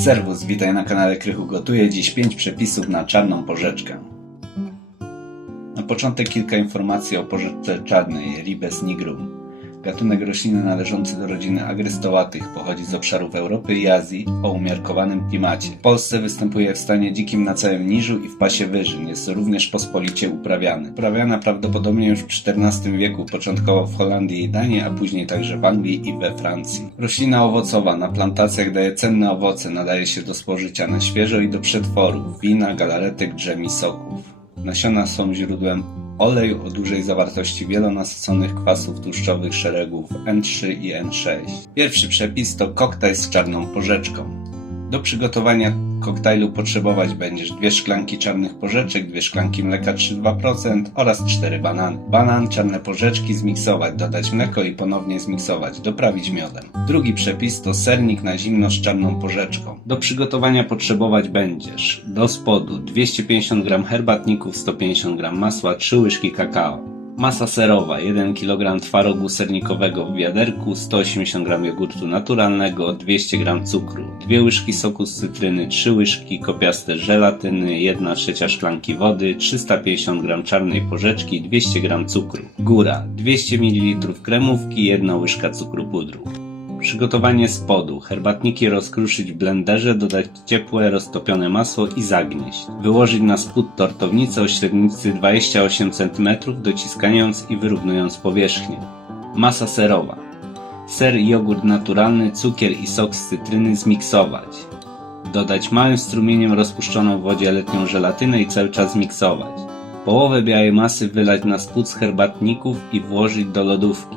Serwus, witaj na kanale Krychu Gotuje. Dziś 5 przepisów na czarną porzeczkę. Na początek kilka informacji o porzeczce czarnej Ribes nigrum. Gatunek rośliny należący do rodziny agrystowatych pochodzi z obszarów Europy i Azji o umiarkowanym klimacie. W Polsce występuje w stanie dzikim na całym niżu i w pasie wyżyn. Jest również pospolicie uprawiany. Uprawiana prawdopodobnie już w XIV wieku, początkowo w Holandii i Danii, a później także w Anglii i we Francji. Roślina owocowa na plantacjach daje cenne owoce, nadaje się do spożycia na świeżo i do przetworów, wina, galaretek, drzem soków. Nasiona są źródłem oleju o dużej zawartości wielonasyconych kwasów tłuszczowych szeregów N3 i N6. Pierwszy przepis to koktajl z czarną porzeczką. Do przygotowania koktajlu potrzebować będziesz dwie szklanki czarnych porzeczek, dwie szklanki mleka 3,2% oraz cztery banany. Banan, czarne porzeczki zmiksować, dodać mleko i ponownie zmiksować, doprawić miodem. Drugi przepis to sernik na zimno z czarną porzeczką. Do przygotowania potrzebować będziesz do spodu 250 g herbatników, 150 g masła, 3 łyżki kakao. Masa serowa 1 kg twarogu sernikowego w wiaderku, 180 g jogurtu naturalnego, 200 g cukru, 2 łyżki soku z cytryny, 3 łyżki kopiaste żelatyny, 1 trzecia szklanki wody, 350 g czarnej porzeczki, 200 g cukru. Góra 200 ml kremówki, 1 łyżka cukru pudru. Przygotowanie spodu. Herbatniki rozkruszyć w blenderze, dodać ciepłe, roztopione masło i zagnieść. Wyłożyć na spód tortownicę o średnicy 28 cm, dociskając i wyrównując powierzchnię. Masa serowa. Ser, jogurt naturalny, cukier i sok z cytryny zmiksować. Dodać małym strumieniem rozpuszczoną w wodzie letnią żelatynę i cały czas miksować. Połowę białej masy wylać na spód z herbatników i włożyć do lodówki.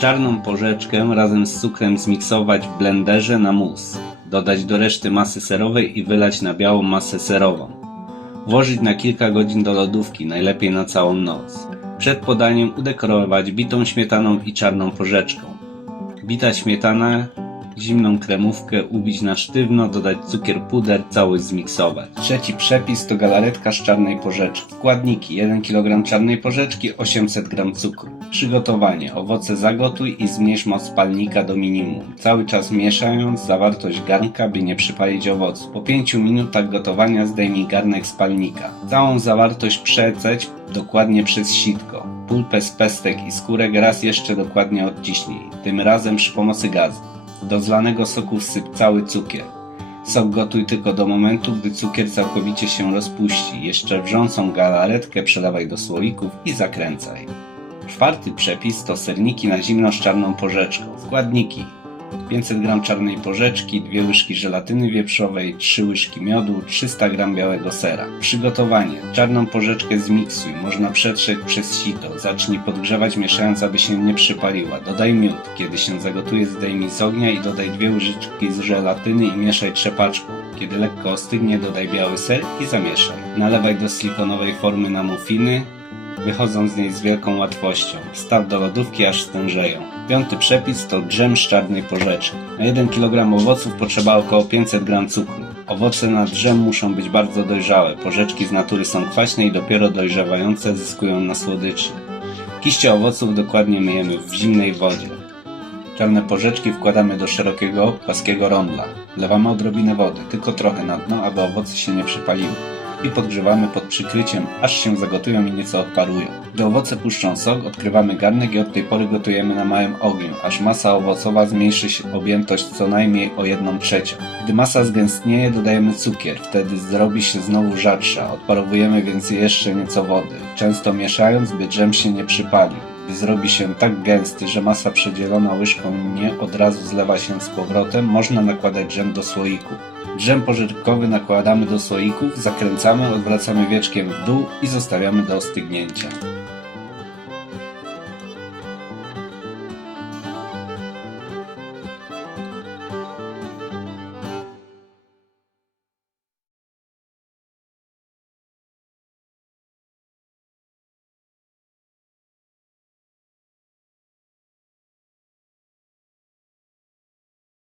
Czarną porzeczkę razem z cukrem zmiksować w blenderze na mus. Dodać do reszty masy serowej i wylać na białą masę serową. Włożyć na kilka godzin do lodówki, najlepiej na całą noc. Przed podaniem udekorować bitą śmietaną i czarną porzeczką. Bita śmietana, zimną kremówkę ubić na sztywno, dodać cukier puder, całość zmiksować. Trzeci przepis to galaretka z czarnej porzeczki. Składniki 1 kg czarnej porzeczki, 800 g cukru. Przygotowanie. Owoce zagotuj i zmniejsz moc palnika do minimum. Cały czas mieszając zawartość garnka, by nie przypalić owocu. Po 5 minutach gotowania zdejmij garnek z palnika. Całą zawartość przeceć dokładnie przez sitko. Pulpę z pestek i skórek raz jeszcze dokładnie odciśnij, tym razem przy pomocy gazu. Do zlanego soku wsyp cały cukier. Sok gotuj tylko do momentu, gdy cukier całkowicie się rozpuści. Jeszcze wrzącą galaretkę przelewaj do słoików i zakręcaj. Czwarty przepis to serniki na zimno z czarną porzeczką. Składniki 500 g czarnej porzeczki, 2 łyżki żelatyny wieprzowej, 3 łyżki miodu, 300 g białego sera. Przygotowanie. Czarną porzeczkę zmiksuj, można przetrzeć przez sito. Zacznij podgrzewać mieszając, aby się nie przypaliła. Dodaj miód. Kiedy się zagotuje, zdejmij z ognia i dodaj 2 łyżeczki z żelatyny i mieszaj trzepaczką. Kiedy lekko ostygnie, dodaj biały ser i zamieszaj. Nalewaj do silikonowej formy na muffiny, wychodząc z niej z wielką łatwością. Wstaw do lodówki aż stężeją. Piąty przepis to dżem z czarnej porzeczki. Na 1 kg owoców potrzeba około 500 g cukru. Owoce na drzem muszą być bardzo dojrzałe. Porzeczki z natury są kwaśne i dopiero dojrzewające zyskują na słodyczy. Kiście owoców dokładnie myjemy w zimnej wodzie. Czarne porzeczki wkładamy do szerokiego, płaskiego rondla. Wlewamy odrobinę wody, tylko trochę na dno, aby owoce się nie przypaliły. I podgrzewamy pod przykryciem, aż się zagotują i nieco odparują. Gdy owoce puszczą sok, odkrywamy garnek i od tej pory gotujemy na małym ogniu, aż masa owocowa zmniejszy się objętość co najmniej o 1 trzecią. Gdy masa zgęstnieje, dodajemy cukier, wtedy zrobi się znowu rzadsza. Odparowujemy więc jeszcze nieco wody, często mieszając, by dżem się nie przypalił zrobi się tak gęsty, że masa przedzielona łyżką nie od razu zlewa się z powrotem, można nakładać dżem do słoiku. Dżem porzeczkowy nakładamy do słoików, zakręcamy, odwracamy wieczkiem w dół i zostawiamy do ostygnięcia.